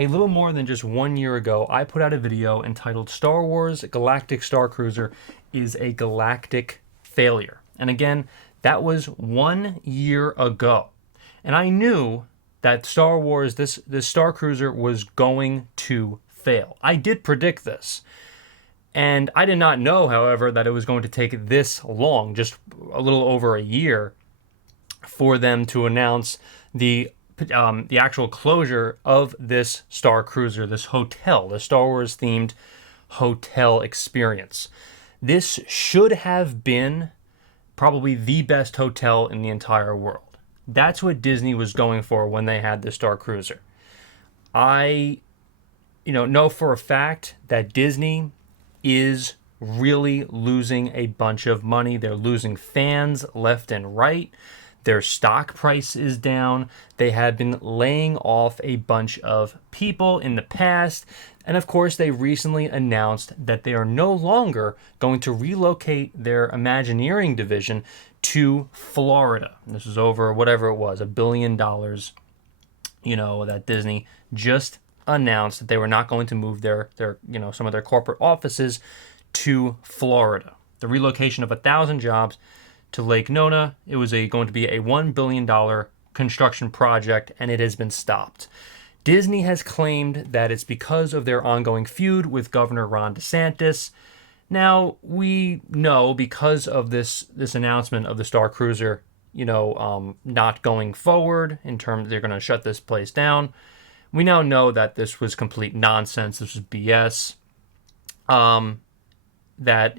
a little more than just 1 year ago, I put out a video entitled Star Wars Galactic Star Cruiser is a Galactic Failure. And again, that was 1 year ago. And I knew that Star Wars, this Star Cruiser was going to fail. I did predict this. And I did not know, however, that it was going to take this long, just a little over a year, for them to announce the actual closure of this Star Cruiser, this hotel, the Star Wars themed hotel experience. This should have been probably the best hotel in the entire world. That's what Disney was going for when they had the Star Cruiser. I know for a fact that Disney is really losing a bunch of money. They're losing fans left and right. Their stock price is down. They have been laying off a bunch of people in the past. And of course, they recently announced that they are no longer going to relocate their Imagineering division to Florida. This is over whatever it was, $1 billion, that Disney just announced that they were not going to move their some of their corporate offices to Florida. The relocation of 1,000 jobs to Lake Nona. It was going to be a $1 billion construction project, and it has been stopped. Disney has claimed that it's because of their ongoing feud with Governor Ron DeSantis. Now, we know because of this announcement of the Star Cruiser, not going forward in terms they're going to shut this place down. We now know that this was complete nonsense. This was BS. That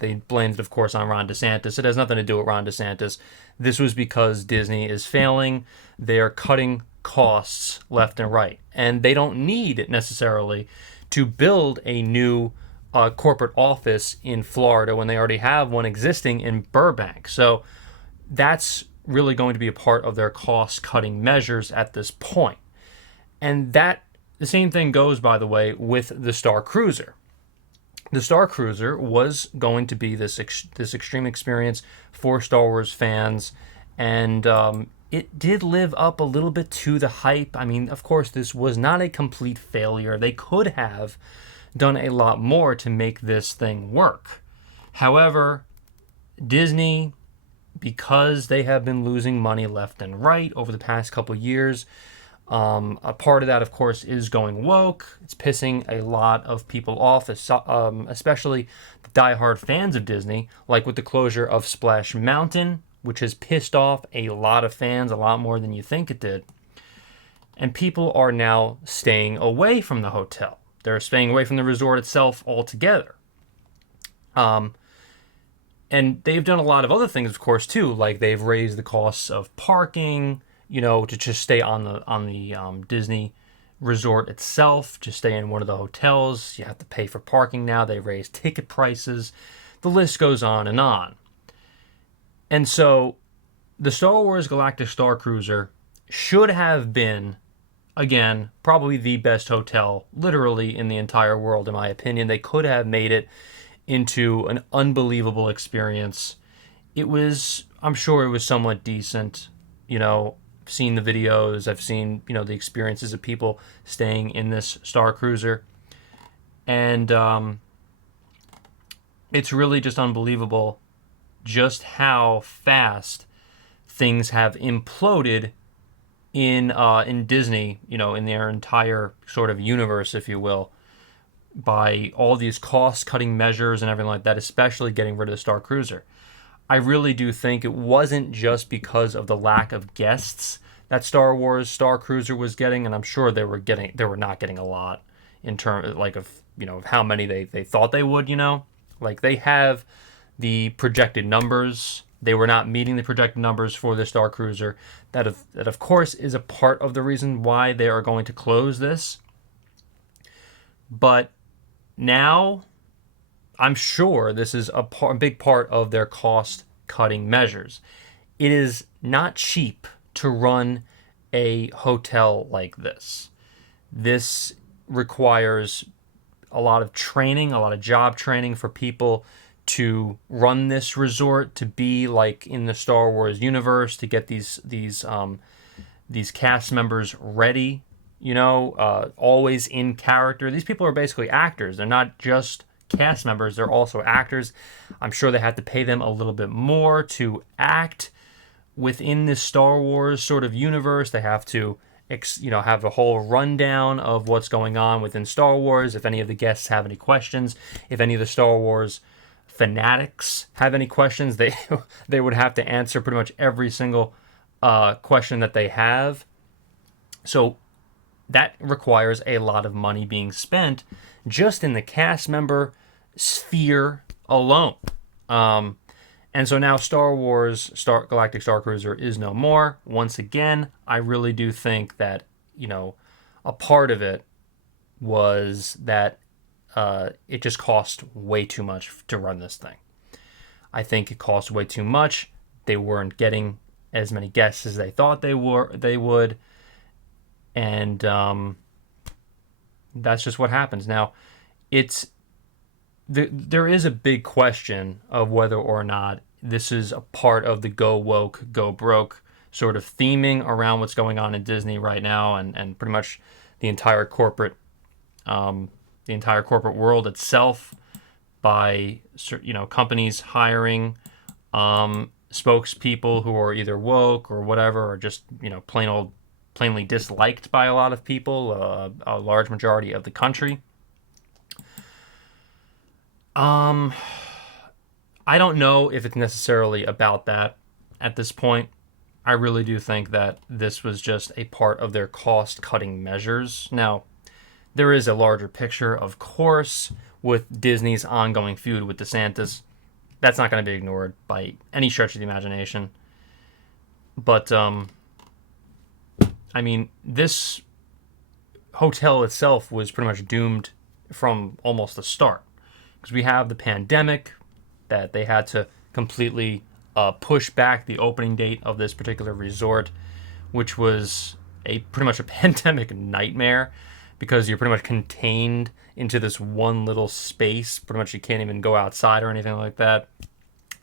they blamed it, of course, on Ron DeSantis. It has nothing to do with Ron DeSantis. This was because Disney is failing. They're cutting costs left and right. And they don't need necessarily to build a new corporate office in Florida when they already have one existing in Burbank. So that's really going to be a part of their cost-cutting measures at this point. And the same thing goes, by the way, with the Star Cruiser. The Star Cruiser was going to be this extreme experience for Star Wars fans, and it did live up a little bit to the hype. I mean, of course, this was not a complete failure. They could have done a lot more to make this thing work. However, Disney, because they have been losing money left and right over the past couple years, a part of that, of course, is going woke. It's pissing a lot of people off, especially the diehard fans of Disney, like with the closure of Splash Mountain, which has pissed off a lot of fans, a lot more than you think it did. And people are now staying away from the hotel. They're staying away from the resort itself altogether. And they've done a lot of other things, of course, too, like they've raised the costs of parking, to just stay on the Disney resort itself, just stay in one of the hotels. You have to pay for parking now. They raised ticket prices. The list goes on and on. And so the Star Wars Galactic Star Cruiser should have been, again, probably the best hotel literally in the entire world, in my opinion. They could have made it into an unbelievable experience. I'm sure it was somewhat decent, I've seen the videos, I've seen, the experiences of people staying in this Star Cruiser. And it's really just unbelievable just how fast things have imploded in Disney, in their entire sort of universe, if you will, by all these cost-cutting measures and everything like that, especially getting rid of the Star Cruiser. I really do think it wasn't just because of the lack of guests that Star Wars Star Cruiser was getting, and I'm sure they were not getting a lot in terms of how many they thought they would, like they have the projected numbers. They were not meeting the projected numbers for the Star Cruiser. That of course is a part of the reason why they are going to close this. But now I'm sure this is a big part of their cost-cutting measures. It is not cheap to run a hotel like this. This requires a lot of training, a lot of job training for people to run this resort, to be like in the Star Wars universe, to get these cast members ready, always in character. These people are basically actors. They're not just cast members, they're also actors. I'm sure they had to pay them a little bit more to act within this Star Wars sort of universe. They have to have a whole rundown of what's going on within Star Wars. If any of the guests have any questions, if any of the Star Wars fanatics have any questions, they would have to answer pretty much every single question that they have. So that requires a lot of money being spent just in the cast member sphere alone. And so now Star Wars Galactic Star Cruiser is no more. Once again, I really do think that, a part of it was that it just cost way too much to run this thing. I think it cost way too much. They weren't getting as many guests as they thought they would. And that's just what happens. Now, there is a big question of whether or not this is a part of the go woke, go broke sort of theming around what's going on in Disney right now, and pretty much the entire corporate world itself, by companies hiring spokespeople who are either woke or whatever, or just plainly disliked by a lot of people, a large majority of the country. I don't know if it's necessarily about that at this point. I really do think that this was just a part of their cost-cutting measures. Now, there is a larger picture, of course, with Disney's ongoing feud with DeSantis. That's not going to be ignored by any stretch of the imagination. But, this hotel itself was pretty much doomed from almost the start. Because we have the pandemic that they had to completely push back the opening date of this particular resort, which was pretty much a pandemic nightmare, because you're pretty much contained into this one little space. Pretty much you can't even go outside or anything like that.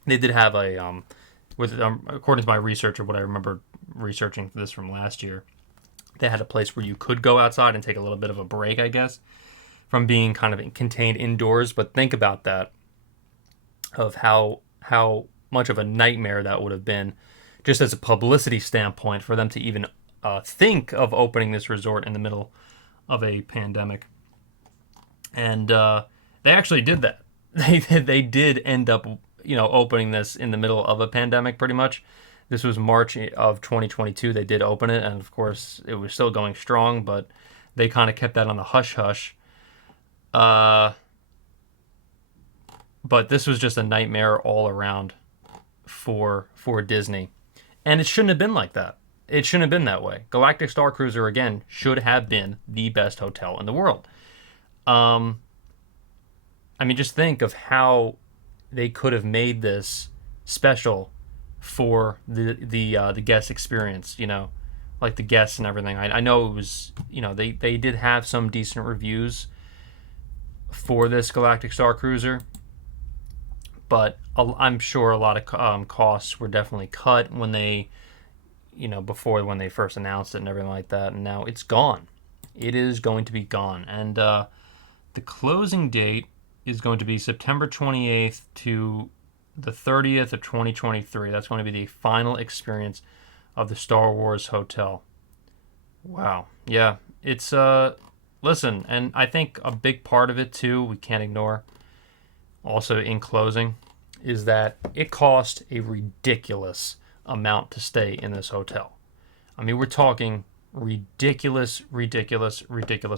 They did have according to my research, or what I remember researching this from last year, they had a place where you could go outside and take a little bit of a break, I guess, from being kind of contained indoors. But think about that, of how much of a nightmare that would have been, just as a publicity standpoint, for them to even think of opening this resort in the middle of a pandemic. And they actually did that. They did end up, opening this in the middle of a pandemic, pretty much. This was March of 2022. They did open it, and of course, it was still going strong, but they kind of kept that on the hush-hush. But this was just a nightmare all around for Disney. And it shouldn't have been like that. It shouldn't have been that way. Galactic Star Cruiser, again, should have been the best hotel in the world. Just think of how they could have made this special for the guest experience, like the guests and everything. I know it was, they did have some decent reviews for this Galactic Star Cruiser, but I'm sure a lot of costs were definitely cut when they, when they first announced it and everything like that, and now it's gone. It is going to be gone, and the closing date is going to be September 28th to the 30th of 2023. That's going to be the final experience of the Star Wars Hotel. Wow. Yeah, it's listen, and I think a big part of it too, we can't ignore, also in closing, is that it cost a ridiculous amount to stay in this hotel. We're talking ridiculous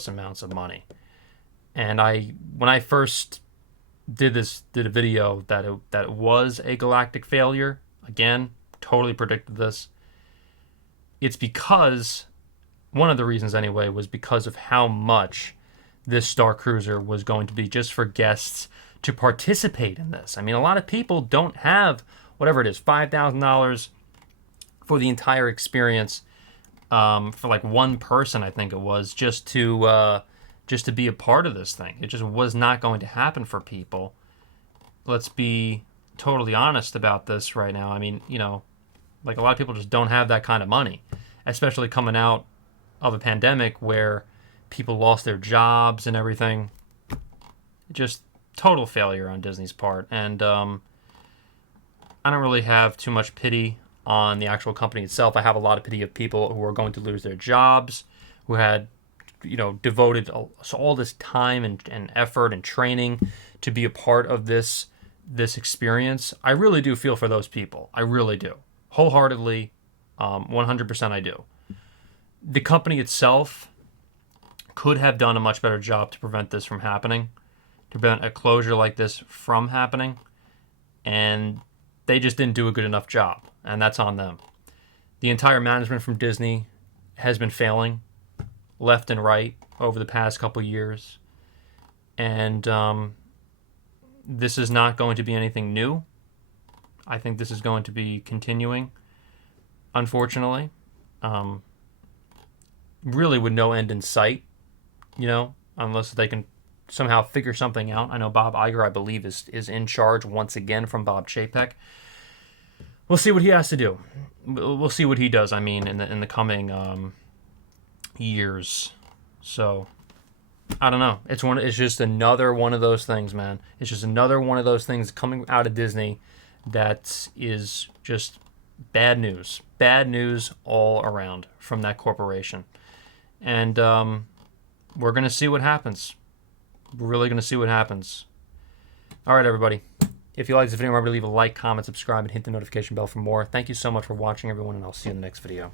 amounts of money. And when I first did a video that it was a galactic failure, again, totally predicted this. It's because, one of the reasons anyway, was because of how much this Star Cruiser was going to be just for guests to participate in this. A lot of people don't have, whatever it is, $5,000 for the entire experience, for like one person, I think it was, just to be a part of this thing. It just was not going to happen for people. Let's be totally honest about this right now. Like a lot of people just don't have that kind of money, especially coming out of a pandemic where people lost their jobs and everything. Just total failure on Disney's part. And I don't really have too much pity on the actual company itself. I have a lot of pity of people who are going to lose their jobs, who had, devoted all this time and effort and training to be a part of this experience. I really do feel for those people. I really do. Wholeheartedly, 100% I do. The company itself could have done a much better job to prevent this from happening, to prevent a closure like this from happening, and they just didn't do a good enough job, and that's on them. The entire management from Disney has been failing left and right over the past couple years, and this is not going to be anything new. I think this is going to be continuing, unfortunately, really with no end in sight, unless they can somehow figure something out. I know Bob Iger, I believe, is in charge once again from Bob Chapek. We'll see what he has to do. We'll see what he does, in the coming years. So, I don't know. It's just another one of those things, man. It's just another one of those things coming out of Disney that is just bad news. Bad news all around from that corporation. And we're going to see what happens. We're really going to see what happens. All right, everybody. If you like this video, remember to leave a like, comment, subscribe, and hit the notification bell for more. Thank you so much for watching, everyone, and I'll see you in the next video.